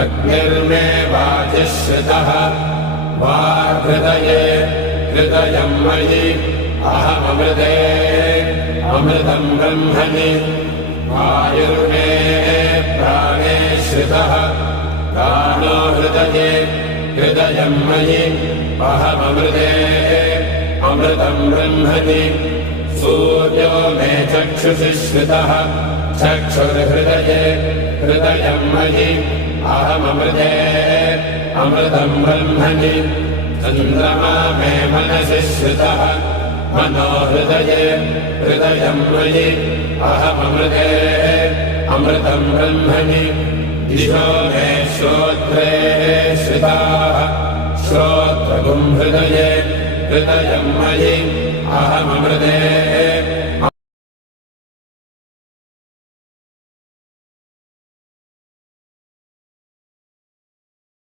अग्निर्मे वाजिश्रितः वाहृदये हृदयं मयि अहममृते अमृतं ब्रह्मणि वायुर्मे प्राणे श्रितः प्राणो हृदये हृदयं मयि अहममृते अमृतं ब्रह्मणि सूर्यो मे चक्षुषि श्रितः चक्षुर्हृदये हृदयं मयि अहममृते अमृतं ब्रह्मणि चन्द्रमा मे मनसि श्रितः मनो हृदये हृदयं मयि अहममृते अमृतं ब्रह्मणि दिशो मे श्रोत्रे श्रिताः श्रोत्रगुं हृदये हृदयं मयि अहममृते